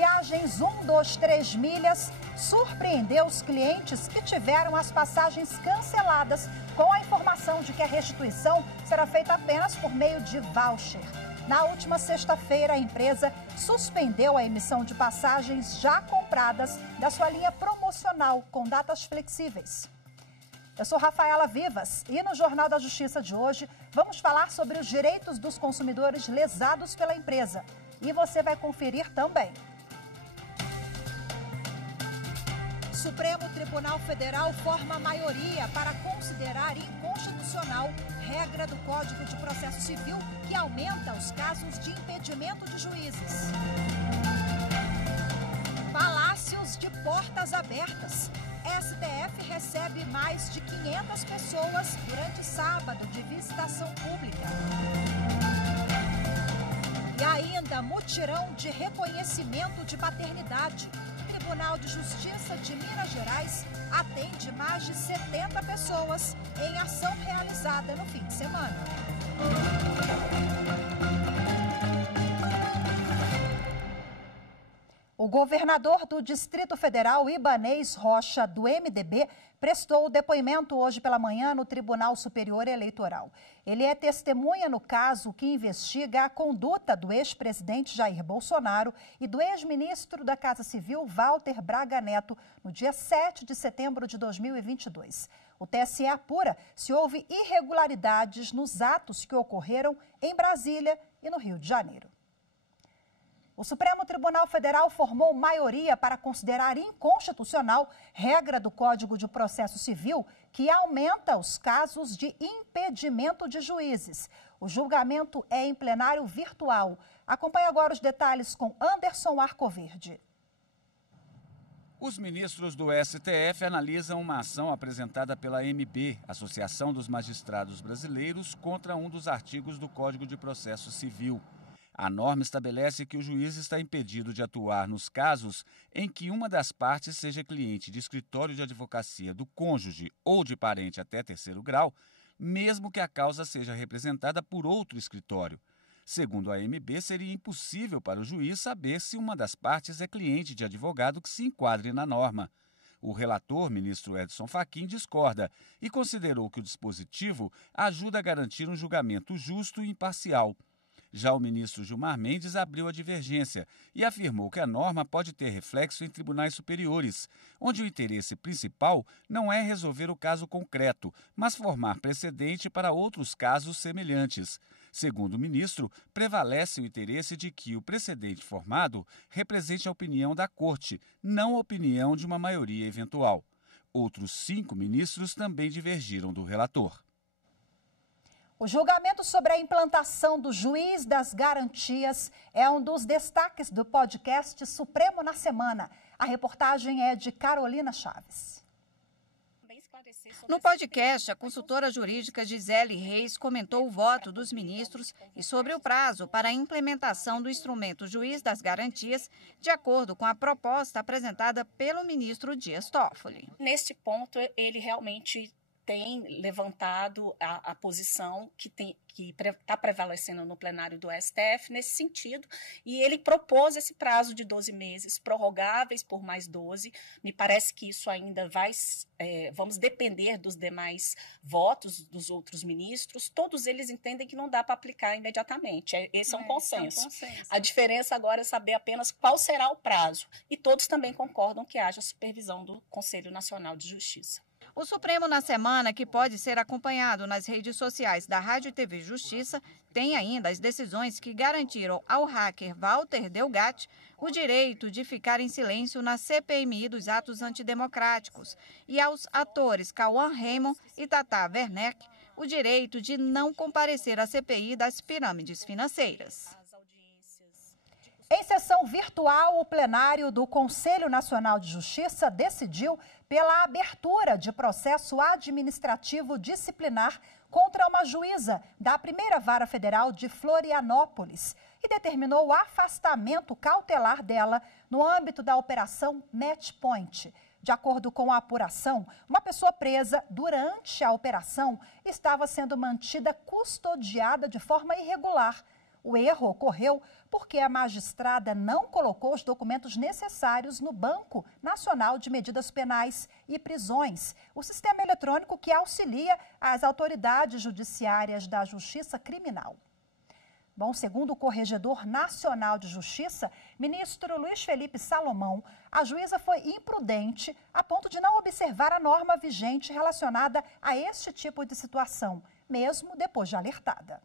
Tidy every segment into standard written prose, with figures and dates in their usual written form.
Viagens 123 Milhas surpreendeu os clientes que tiveram as passagens canceladas com a informação de que a restituição será feita apenas por meio de voucher. Na última sexta-feira, a empresa suspendeu a emissão de passagens já compradas da sua linha promocional com datas flexíveis. Eu sou Rafaela Vivas e no Jornal da Justiça de hoje vamos falar sobre os direitos dos consumidores lesados pela empresa. E você vai conferir também. Supremo Tribunal Federal forma maioria para considerar inconstitucional regra do Código de Processo Civil que aumenta os casos de impedimento de juízes. Palácios de portas abertas. STF recebe mais de 500 pessoas durante sábado de visitação pública. E ainda mutirão de reconhecimento de paternidade. O Tribunal de Justiça de Minas Gerais atende mais de 70 pessoas em ação realizada no fim de semana. O governador do Distrito Federal, Ibanez Rocha, do MDB, prestou depoimento hoje pela manhã no Tribunal Superior Eleitoral. Ele é testemunha no caso que investiga a conduta do ex-presidente Jair Bolsonaro e do ex-ministro da Casa Civil, Walter Braga Neto, no dia 7 de setembro de 2022. O TSE apura se houve irregularidades nos atos que ocorreram em Brasília e no Rio de Janeiro. O Supremo Tribunal Federal formou maioria para considerar inconstitucional regra do Código de Processo Civil que aumenta os casos de impedimento de juízes. O julgamento é em plenário virtual. Acompanhe agora os detalhes com Anderson Arcoverde. Os ministros do STF analisam uma ação apresentada pela AMB, Associação dos Magistrados Brasileiros, contra um dos artigos do Código de Processo Civil. A norma estabelece que o juiz está impedido de atuar nos casos em que uma das partes seja cliente de escritório de advocacia do cônjuge ou de parente até terceiro grau, mesmo que a causa seja representada por outro escritório. Segundo a AMB, seria impossível para o juiz saber se uma das partes é cliente de advogado que se enquadre na norma. O relator, ministro Edson Fachin, discorda e considerou que o dispositivo ajuda a garantir um julgamento justo e imparcial. Já o ministro Gilmar Mendes abriu a divergência e afirmou que a norma pode ter reflexo em tribunais superiores, onde o interesse principal não é resolver o caso concreto, mas formar precedente para outros casos semelhantes. Segundo o ministro, prevalece o interesse de que o precedente formado represente a opinião da Corte, não a opinião de uma maioria eventual. Outros 5 ministros também divergiram do relator. O julgamento sobre a implantação do juiz das garantias é um dos destaques do podcast Supremo na Semana. A reportagem é de Carolina Chaves. No podcast, a consultora jurídica Gisele Reis comentou o voto dos ministros e sobre o prazo para a implementação do instrumento juiz das garantias, de acordo com a proposta apresentada pelo ministro Dias Toffoli. Neste ponto, ele realmente tem levantado a posição que está prevalecendo no plenário do STF nesse sentido, e ele propôs esse prazo de 12 meses, prorrogáveis por mais 12. Me parece que isso ainda vamos depender dos demais votos dos outros ministros. Todos eles entendem que não dá para aplicar imediatamente. Esse é um consenso. A diferença agora é saber apenas qual será o prazo, e todos também concordam que haja supervisão do Conselho Nacional de Justiça. O Supremo na Semana, que pode ser acompanhado nas redes sociais da Rádio e TV Justiça, tem ainda as decisões que garantiram ao hacker Walter Delgatti o direito de ficar em silêncio na CPMI dos atos antidemocráticos e aos atores Cauã Raymond e Tata Werneck o direito de não comparecer à CPI das pirâmides financeiras. Em sessão virtual, o plenário do Conselho Nacional de Justiça decidiu pela abertura de processo administrativo disciplinar contra uma juíza da Primeira Vara Federal de Florianópolis e determinou o afastamento cautelar dela no âmbito da Operação Match Point. De acordo com a apuração, uma pessoa presa durante a operação estava sendo mantida custodiada de forma irregular. O erro ocorreu porque a magistrada não colocou os documentos necessários no Banco Nacional de Medidas Penais e Prisões, o sistema eletrônico que auxilia as autoridades judiciárias da Justiça Criminal. Bom, segundo o Corregedor Nacional de Justiça, ministro Luiz Felipe Salomão, a juíza foi imprudente a ponto de não observar a norma vigente relacionada a este tipo de situação, mesmo depois de alertada.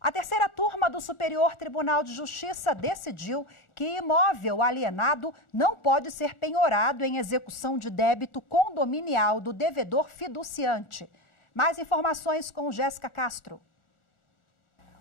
A terceira turma do Superior Tribunal de Justiça decidiu que imóvel alienado não pode ser penhorado em execução de débito condominial do devedor fiduciante. Mais informações com Jéssica Castro.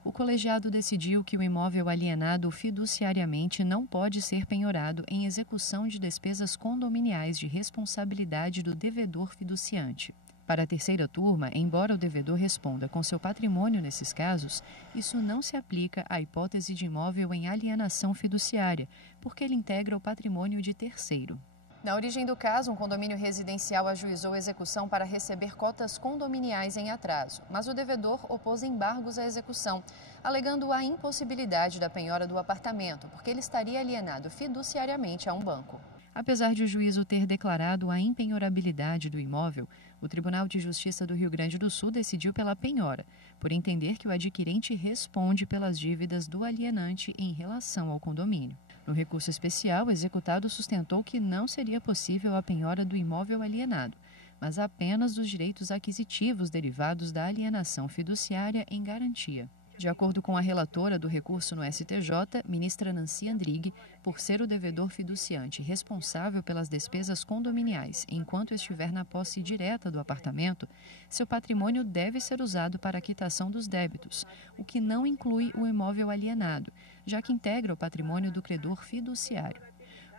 O colegiado decidiu que o imóvel alienado fiduciariamente não pode ser penhorado em execução de despesas condominiais de responsabilidade do devedor fiduciante. Para a terceira turma, embora o devedor responda com seu patrimônio nesses casos, isso não se aplica à hipótese de imóvel em alienação fiduciária, porque ele integra o patrimônio de terceiro. Na origem do caso, um condomínio residencial ajuizou execução para receber cotas condominiais em atraso, mas o devedor opôs embargos à execução, alegando a impossibilidade da penhora do apartamento, porque ele estaria alienado fiduciariamente a um banco. Apesar de o juízo ter declarado a impenhorabilidade do imóvel, o Tribunal de Justiça do Rio Grande do Sul decidiu pela penhora, por entender que o adquirente responde pelas dívidas do alienante em relação ao condomínio. No recurso especial, o executado sustentou que não seria possível a penhora do imóvel alienado, mas apenas dos direitos aquisitivos derivados da alienação fiduciária em garantia. De acordo com a relatora do recurso no STJ, ministra Nancy Andrighi, por ser o devedor fiduciante responsável pelas despesas condominiais enquanto estiver na posse direta do apartamento, seu patrimônio deve ser usado para a quitação dos débitos, o que não inclui o imóvel alienado, já que integra o patrimônio do credor fiduciário.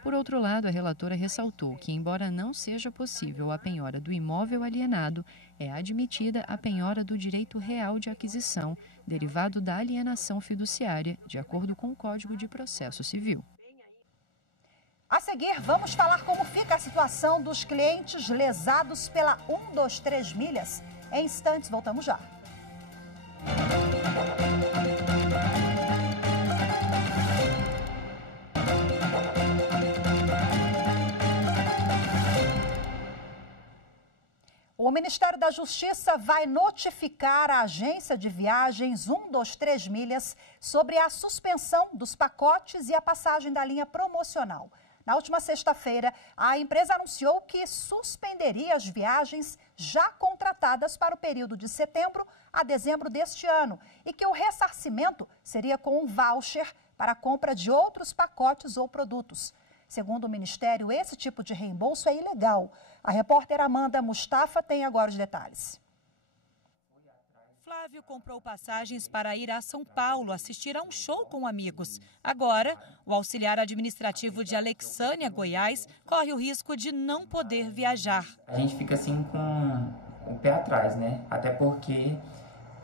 Por outro lado, a relatora ressaltou que, embora não seja possível a penhora do imóvel alienado, é admitida a penhora do direito real de aquisição, derivado da alienação fiduciária, de acordo com o Código de Processo Civil. A seguir, vamos falar como fica a situação dos clientes lesados pela 123 milhas. Em instantes, voltamos já. O Ministério da Justiça vai notificar a agência de viagens 123 milhas sobre a suspensão dos pacotes e a passagem da linha promocional. Na última sexta-feira, a empresa anunciou que suspenderia as viagens já contratadas para o período de setembro a dezembro deste ano e que o ressarcimento seria com um voucher para a compra de outros pacotes ou produtos. Segundo o Ministério, esse tipo de reembolso é ilegal. A repórter Amanda Mustafa tem agora os detalhes. Flávio comprou passagens para ir a São Paulo assistir a um show com amigos. Agora, o auxiliar administrativo de Alexânia, Goiás, corre o risco de não poder viajar. A gente fica assim com o pé atrás, né? Até porque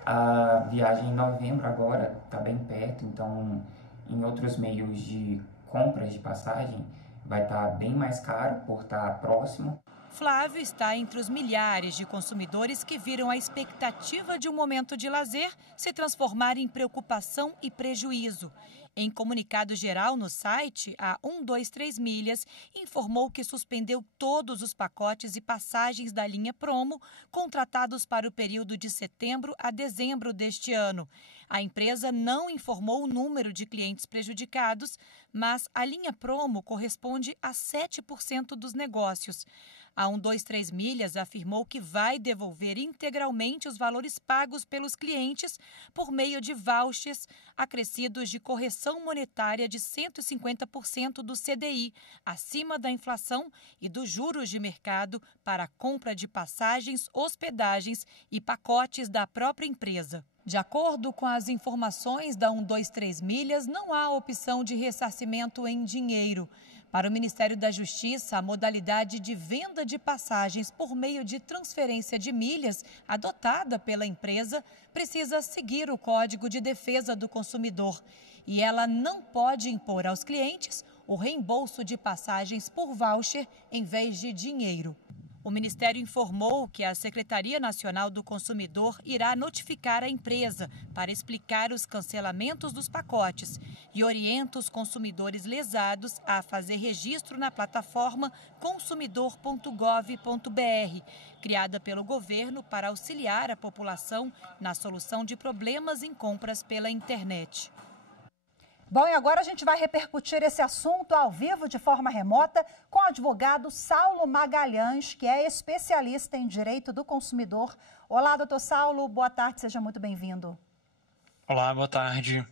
a viagem em novembro agora está bem perto, então em outros meios de compras de passagem vai estar bem mais caro por estar próximo. Flávio está entre os milhares de consumidores que viram a expectativa de um momento de lazer se transformar em preocupação e prejuízo. Em comunicado geral no site, a 123 Milhas informou que suspendeu todos os pacotes e passagens da linha Promo contratados para o período de setembro a dezembro deste ano. A empresa não informou o número de clientes prejudicados, mas a linha Promo corresponde a 7% dos negócios. A 123 Milhas afirmou que vai devolver integralmente os valores pagos pelos clientes por meio de vouchers acrescidos de correção monetária de 150% do CDI, acima da inflação e dos juros de mercado para a compra de passagens, hospedagens e pacotes da própria empresa. De acordo com as informações da 123 Milhas, não há opção de ressarcimento em dinheiro. Para o Ministério da Justiça, a modalidade de venda de passagens por meio de transferência de milhas adotada pela empresa precisa seguir o Código de Defesa do Consumidor e ela não pode impor aos clientes o reembolso de passagens por voucher em vez de dinheiro. O Ministério informou que a Secretaria Nacional do Consumidor irá notificar a empresa para explicar os cancelamentos dos pacotes e orienta os consumidores lesados a fazer registro na plataforma consumidor.gov.br, criada pelo governo para auxiliar a população na solução de problemas em compras pela internet. Bom, e agora a gente vai repercutir esse assunto ao vivo de forma remota com o advogado Saulo Magalhães, que é especialista em direito do consumidor. Olá, doutor Saulo, boa tarde, seja muito bem-vindo. Olá, boa tarde.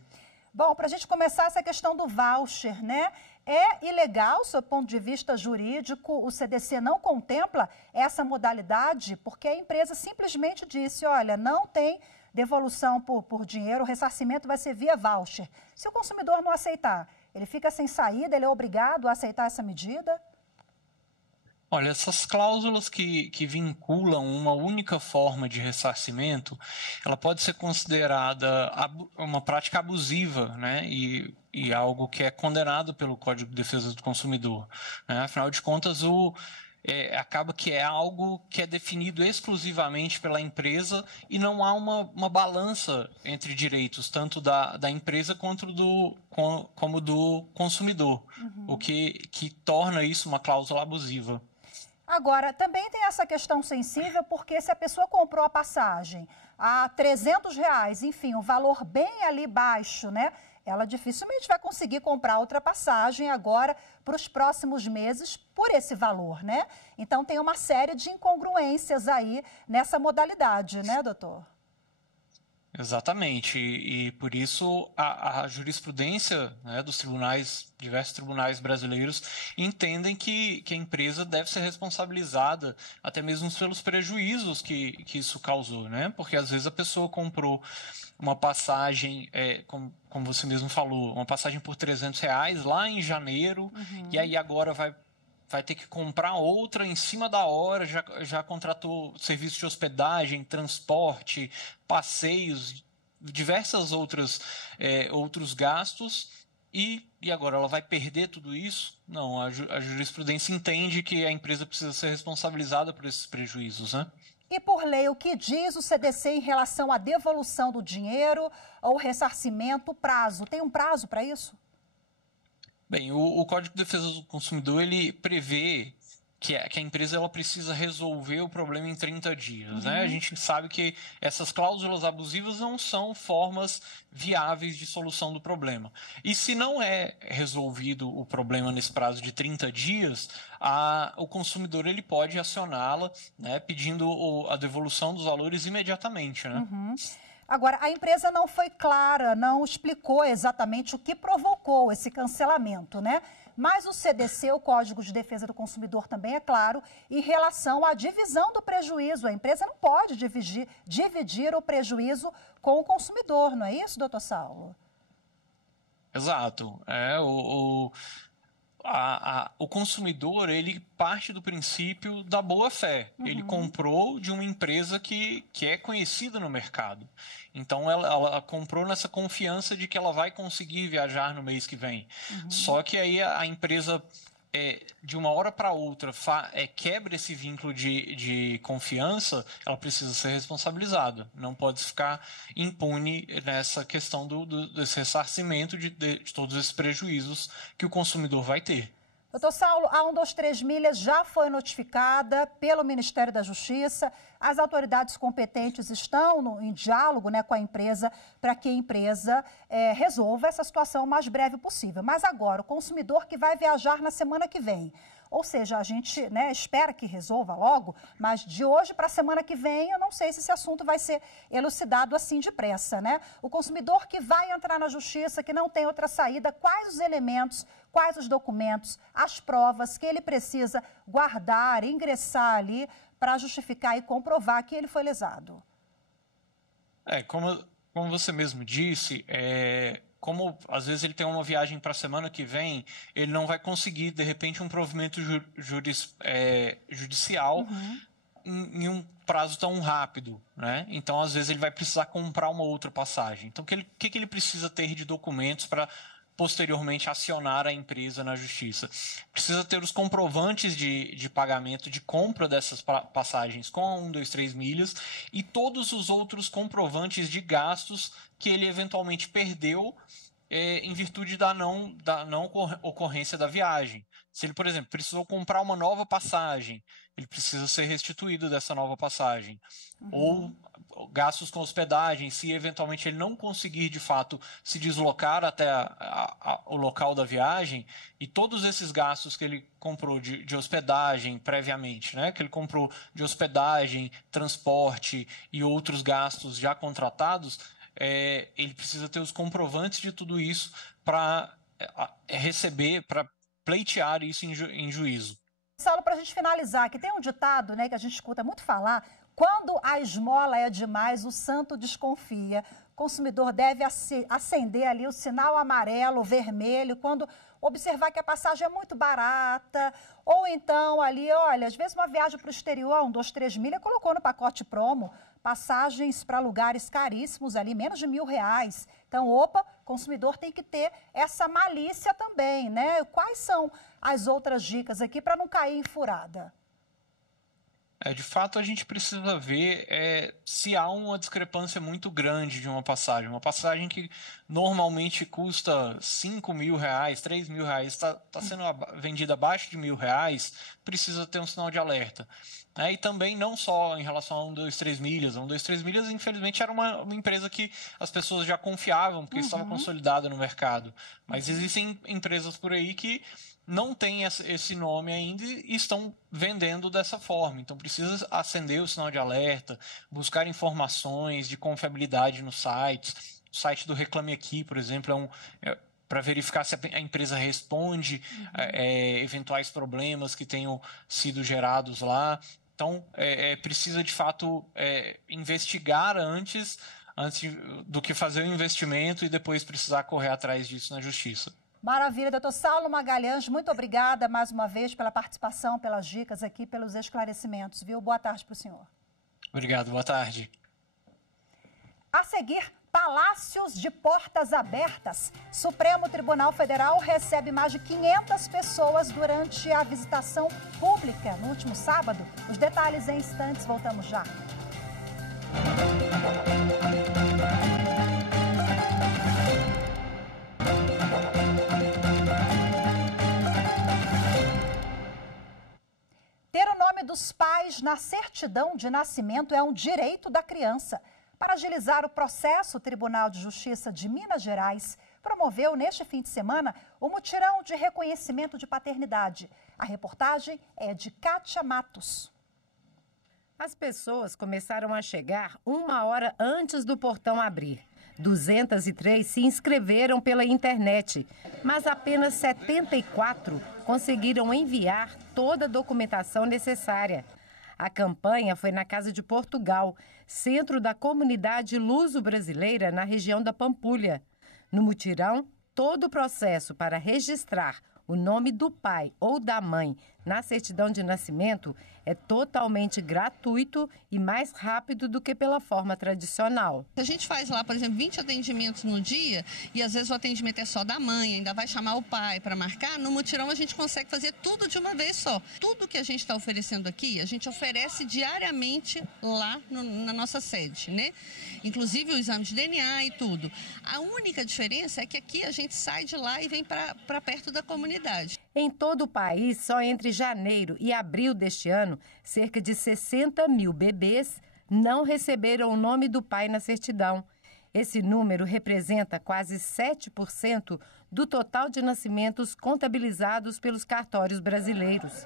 Bom, para a gente começar essa questão do voucher, né? É ilegal, sob o ponto de vista jurídico, o CDC não contempla essa modalidade, porque a empresa simplesmente disse, olha, não tem devolução por dinheiro, o ressarcimento vai ser via voucher. Se o consumidor não aceitar, ele fica sem saída, ele é obrigado a aceitar essa medida? Olha, essas cláusulas que vinculam uma única forma de ressarcimento, ela pode ser considerada uma prática abusiva, né? E algo que é condenado pelo Código de Defesa do Consumidor, né? Afinal de contas, acaba que é algo que é definido exclusivamente pela empresa e não há uma balança entre direitos, tanto da empresa como do consumidor, o que torna isso uma cláusula abusiva. Agora, também tem essa questão sensível, porque se a pessoa comprou a passagem a R$300, enfim, um valor bem ali baixo, né? Ela dificilmente vai conseguir comprar outra passagem agora para os próximos meses por esse valor, né? Então, tem uma série de incongruências aí nessa modalidade, né, doutor? Exatamente, e por isso a jurisprudência, né, dos diversos tribunais brasileiros entendem que a empresa deve ser responsabilizada até mesmo pelos prejuízos que isso causou, né? Porque às vezes a pessoa comprou uma passagem, como você mesmo falou, uma passagem por R$300 lá em janeiro, e aí agora vai ter que comprar outra em cima da hora, já contratou serviço de hospedagem, transporte, passeios, diversas outros gastos, e agora ela vai perder tudo isso? Não, a jurisprudência entende que a empresa precisa ser responsabilizada por esses prejuízos, né? E por lei, o que diz o CDC em relação à devolução do dinheiro ou ressarcimento, o prazo? Tem um prazo para isso? Bem, o Código de Defesa do Consumidor, ele prevê que a empresa ela precisa resolver o problema em 30 dias. Né? A gente sabe que essas cláusulas abusivas não são formas viáveis de solução do problema. E se não é resolvido o problema nesse prazo de 30 dias, o consumidor ele pode acioná-la, né, pedindo a devolução dos valores imediatamente. Né? Agora, a empresa não foi clara, não explicou exatamente o que provocou esse cancelamento, né? Mas o CDC, o Código de Defesa do Consumidor, também é claro em relação à divisão do prejuízo. A empresa não pode dividir o prejuízo com o consumidor, não é isso, doutor Saulo? Exato. O consumidor, ele parte do princípio da boa-fé. Ele comprou de uma empresa que é conhecida no mercado. Então, ela comprou nessa confiança de que ela vai conseguir viajar no mês que vem. Só que aí a empresa, de uma hora para outra, quebra esse vínculo de confiança, ela precisa ser responsabilizada. Não pode ficar impune nessa questão desse ressarcimento de todos esses prejuízos que o consumidor vai ter. Doutor Saulo, a 123 Milhas já foi notificada pelo Ministério da Justiça. As autoridades competentes estão em diálogo, né, com a empresa para que a empresa resolva essa situação o mais breve possível. Mas agora, o consumidor que vai viajar na semana que vem, ou seja, a gente, né, espera que resolva logo, mas de hoje para a semana que vem, eu não sei se esse assunto vai ser elucidado assim depressa, né? O consumidor que vai entrar na justiça, que não tem outra saída, quais os elementos, quais os documentos, as provas que ele precisa guardar, ingressar ali para justificar e comprovar que ele foi lesado? Como você mesmo disse, como às vezes ele tem uma viagem para a semana que vem, ele não vai conseguir, de repente, um provimento judicial em um prazo tão rápido, né? Então, às vezes, ele vai precisar comprar uma outra passagem. Então, o que ele precisa ter de documentos para posteriormente acionar a empresa na justiça. Precisa ter os comprovantes de pagamento, de compra dessas passagens com a 123 milhas e todos os outros comprovantes de gastos que ele eventualmente perdeu em virtude da não ocorrência da viagem. Se ele, por exemplo, precisou comprar uma nova passagem, ele precisa ser restituído dessa nova passagem. Ou gastos com hospedagem, se eventualmente ele não conseguir de fato se deslocar até o local da viagem, e todos esses gastos que ele comprou de hospedagem previamente, né, que ele comprou de hospedagem, transporte e outros gastos já contratados, ele precisa ter os comprovantes de tudo isso para receber, para pleitear isso em juízo. Saulo, para a gente finalizar, que tem um ditado, né, que a gente escuta muito falar: quando a esmola é demais, o santo desconfia. O consumidor deve acender ali o sinal amarelo, vermelho, quando observar que a passagem é muito barata, ou então ali, olha, às vezes uma viagem para o exterior, 1, 2, 3 milhas, colocou no pacote promo passagens para lugares caríssimos ali, menos de R$1.000. Então, opa, o consumidor tem que ter essa malícia também, né? Quais são as outras dicas aqui para não cair em furada? De fato, a gente precisa ver se há uma discrepância muito grande de uma passagem que normalmente custa R$5.000, R$3.000, está sendo vendida abaixo de R$1.000, precisa ter um sinal de alerta. E também não só em relação a 123 milhas. A 123 milhas, infelizmente, era uma empresa que as pessoas já confiavam, porque estava consolidada no mercado. Mas existem empresas por aí que não têm esse nome ainda e estão vendendo dessa forma. Então, precisa acender o sinal de alerta, buscar informações de confiabilidade nos sites. O site do Reclame Aqui, por exemplo, para verificar se a empresa responde eventuais problemas que tenham sido gerados lá. Então, precisa, de fato, investigar antes do que fazer o investimento e depois precisar correr atrás disso na justiça. Maravilha, doutor Saulo Magalhães, muito obrigada mais uma vez pela participação, pelas dicas aqui, pelos esclarecimentos, viu? Boa tarde para o senhor. Obrigado, boa tarde. A seguir, palácios de portas abertas. Supremo Tribunal Federal recebe mais de 500 pessoas durante a visitação pública no último sábado. Os detalhes em instantes, voltamos já. Ter o nome dos pais na certidão de nascimento é um direito da criança. Para agilizar o processo, o Tribunal de Justiça de Minas Gerais promoveu neste fim de semana o mutirão de reconhecimento de paternidade. A reportagem é de Kátia Matos. As pessoas começaram a chegar 1 hora antes do portão abrir. 203 se inscreveram pela internet, mas apenas 74 conseguiram enviar toda a documentação necessária. A campanha foi na Casa de Portugal, centro da comunidade luso-brasileira na região da Pampulha. No mutirão, todo o processo para registrar o nome do pai ou da mãe na certidão de nascimento é totalmente gratuito e mais rápido do que pela forma tradicional. A gente faz lá, por exemplo, 20 atendimentos no dia e às vezes o atendimento é só da mãe, ainda vai chamar o pai para marcar. No mutirão a gente consegue fazer tudo de uma vez só. Tudo que a gente está oferecendo aqui, a gente oferece diariamente lá na nossa sede, né? Inclusive o exame de DNA e tudo. A única diferença é que aqui a gente sai de lá e vem para perto da comunidade. Em todo o país, só entre janeiro e abril deste ano, cerca de 60 mil bebês não receberam o nome do pai na certidão. Esse número representa quase 7% do total de nascimentos contabilizados pelos cartórios brasileiros.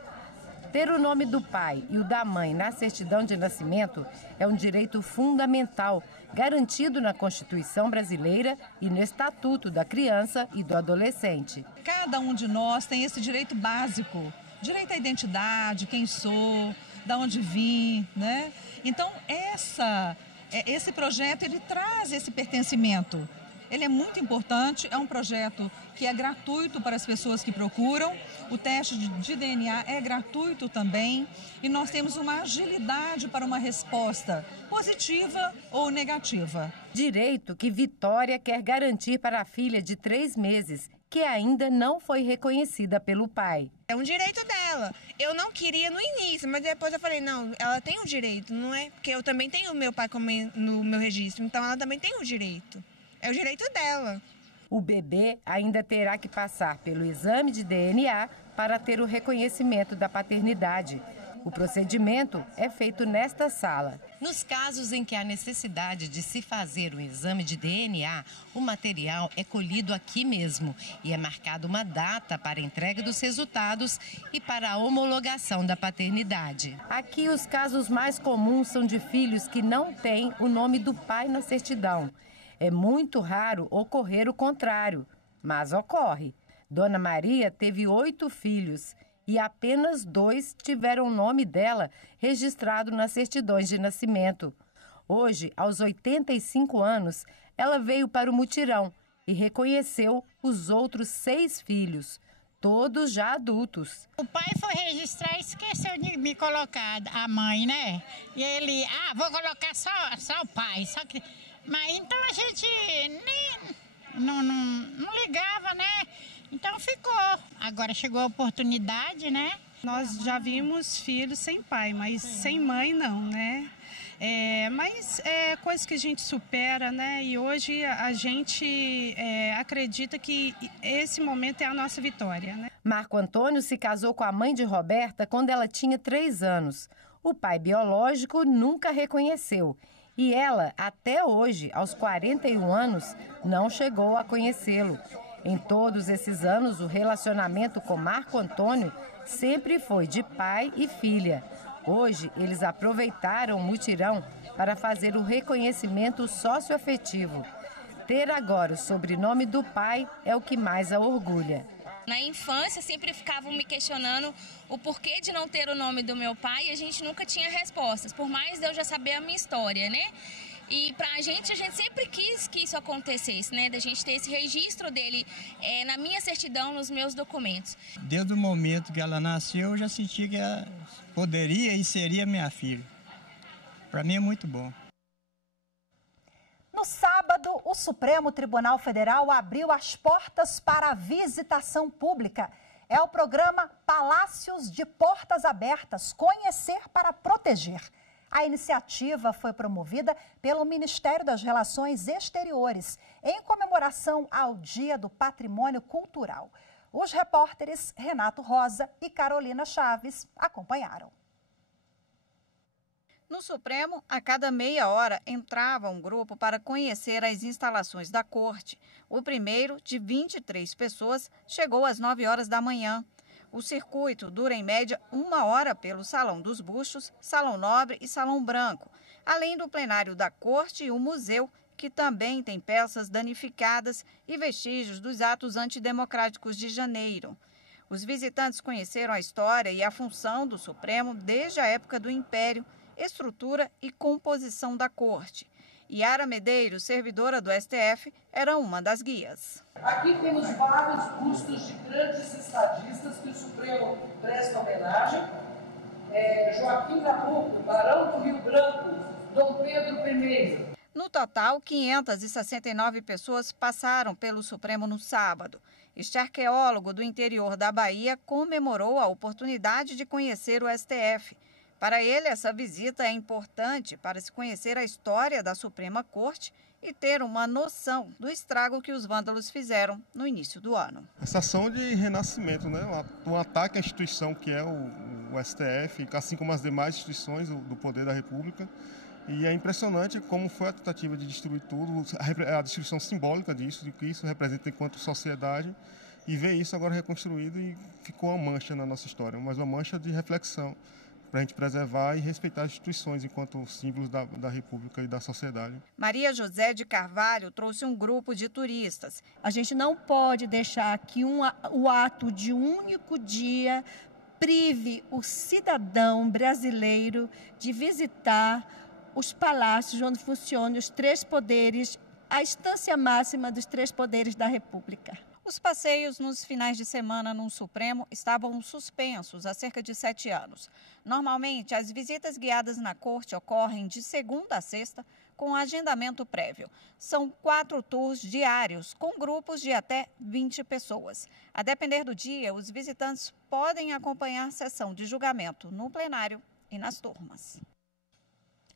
Ter o nome do pai e o da mãe na certidão de nascimento é um direito fundamental, garantido na Constituição brasileira e no Estatuto da Criança e do Adolescente. Cada um de nós tem esse direito básico, direito à identidade, quem sou, de onde vim, né? Então, esse projeto, ele traz esse pertencimento. Ele é muito importante, é um projeto que é gratuito para as pessoas que procuram. O teste de DNA é gratuito também e nós temos uma agilidade para uma resposta positiva ou negativa. Direito que Vitória quer garantir para a filha de 3 meses, que ainda não foi reconhecida pelo pai. É um direito dela. Eu não queria no início, mas depois eu falei, não, ela tem o direito, não é? Porque eu também tenho o meu pai no meu registro, então ela também tem o direito. É o direito dela. O bebê ainda terá que passar pelo exame de DNA para ter o reconhecimento da paternidade. O procedimento é feito nesta sala. Nos casos em que há necessidade de se fazer o exame de DNA, o material é colhido aqui mesmo e é marcada uma data para a entrega dos resultados e para a homologação da paternidade. Aqui os casos mais comuns são de filhos que não têm o nome do pai na certidão. É muito raro ocorrer o contrário, mas ocorre. Dona Maria teve 8 filhos e apenas 2 tiveram o nome dela registrado nas certidões de nascimento. Hoje, aos 85 anos, ela veio para o mutirão e reconheceu os outros 6 filhos, todos já adultos. O pai foi registrar e esqueceu de me colocar a mãe, né? E ele, vou colocar só o pai. Mas então a gente nem, não ligava, né? Então ficou. Agora chegou a oportunidade, né? Nós já vimos filhos sem pai, mas sem mãe não, né? Mas é coisa que a gente supera, né? E hoje a gente acredita que esse momento é a nossa vitória, né? Marco Antônio se casou com a mãe de Roberta quando ela tinha 3 anos. O pai biológico nunca reconheceu. E ela, até hoje, aos 41 anos, não chegou a conhecê-lo. Em todos esses anos, o relacionamento com Marco Antônio sempre foi de pai e filha. Hoje, eles aproveitaram o mutirão para fazer o reconhecimento socioafetivo. Ter agora o sobrenome do pai é o que mais a orgulha. Na infância, sempre ficavam me questionando o porquê de não ter o nome do meu pai e a gente nunca tinha respostas, por mais de eu já saber a minha história, né? E a gente sempre quis que isso acontecesse, né? Da gente ter esse registro dele na minha certidão, nos meus documentos. Desde o momento que ela nasceu, eu já senti que ela poderia e seria minha filha. Para mim é muito bom. No sábado, o Supremo Tribunal Federal abriu as portas para a visitação pública. É o programa Palácios de Portas Abertas, Conhecer para Proteger. A iniciativa foi promovida pelo Ministério das Relações Exteriores, em comemoração ao Dia do Patrimônio Cultural. Os repórteres Renato Rosa e Carolina Chaves acompanharam. No Supremo, a cada meia hora entrava um grupo para conhecer as instalações da Corte. O primeiro, de 23 pessoas, chegou às 9 horas da manhã. O circuito dura em média 1 hora pelo Salão dos Bustos, Salão Nobre e Salão Branco, além do plenário da Corte e o museu, que também tem peças danificadas e vestígios dos atos antidemocráticos de janeiro. Os visitantes conheceram a história e a função do Supremo desde a época do Império, estrutura e composição da Corte. Yara Medeiros, servidora do STF, era uma das guias. Aqui temos vários bustos de grandes estadistas que o Supremo presta homenagem. Joaquim Nabuco, Barão do Rio Branco, Dom Pedro I. No total, 569 pessoas passaram pelo Supremo no sábado. Este arqueólogo do interior da Bahia comemorou a oportunidade de conhecer o STF. Para ele, essa visita é importante para se conhecer a história da Suprema Corte e ter uma noção do estrago que os vândalos fizeram no início do ano. Essa ação de renascimento, né? Um ataque à instituição que é o STF, assim como as demais instituições do poder da República. E é impressionante como foi a tentativa de destruir tudo, a destruição simbólica disso, de que isso representa enquanto sociedade, e ver isso agora reconstruído e ficou uma mancha na nossa história, mas uma mancha de reflexão, para a gente preservar e respeitar as instituições enquanto símbolos da República e da sociedade. Maria José de Carvalho trouxe um grupo de turistas. A gente não pode deixar que o ato de um único dia prive o cidadão brasileiro de visitar os palácios onde funcionam os 3 poderes, a instância máxima dos 3 poderes da República. Os passeios nos finais de semana no Supremo estavam suspensos há cerca de 7 anos. Normalmente, as visitas guiadas na Corte ocorrem de segunda a sexta, com agendamento prévio. São 4 tours diários, com grupos de até 20 pessoas. A depender do dia, os visitantes podem acompanhar a sessão de julgamento no plenário e nas turmas.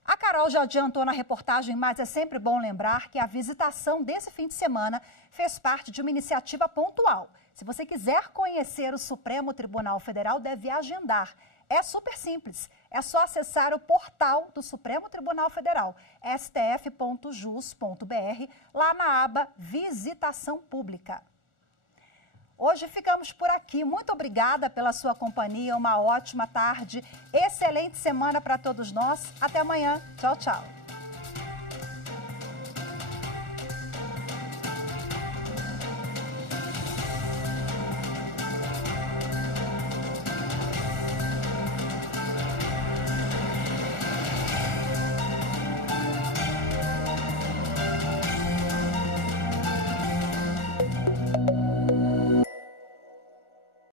A Carol já adiantou na reportagem, mas é sempre bom lembrar que a visitação desse fim de semana fez parte de uma iniciativa pontual. Se você quiser conhecer o Supremo Tribunal Federal, deve agendar. É super simples, é só acessar o portal do Supremo Tribunal Federal, stf.jus.br, lá na aba Visitação Pública. Hoje ficamos por aqui. Muito obrigada pela sua companhia. Uma ótima tarde. Excelente semana para todos nós. Até amanhã. Tchau, tchau.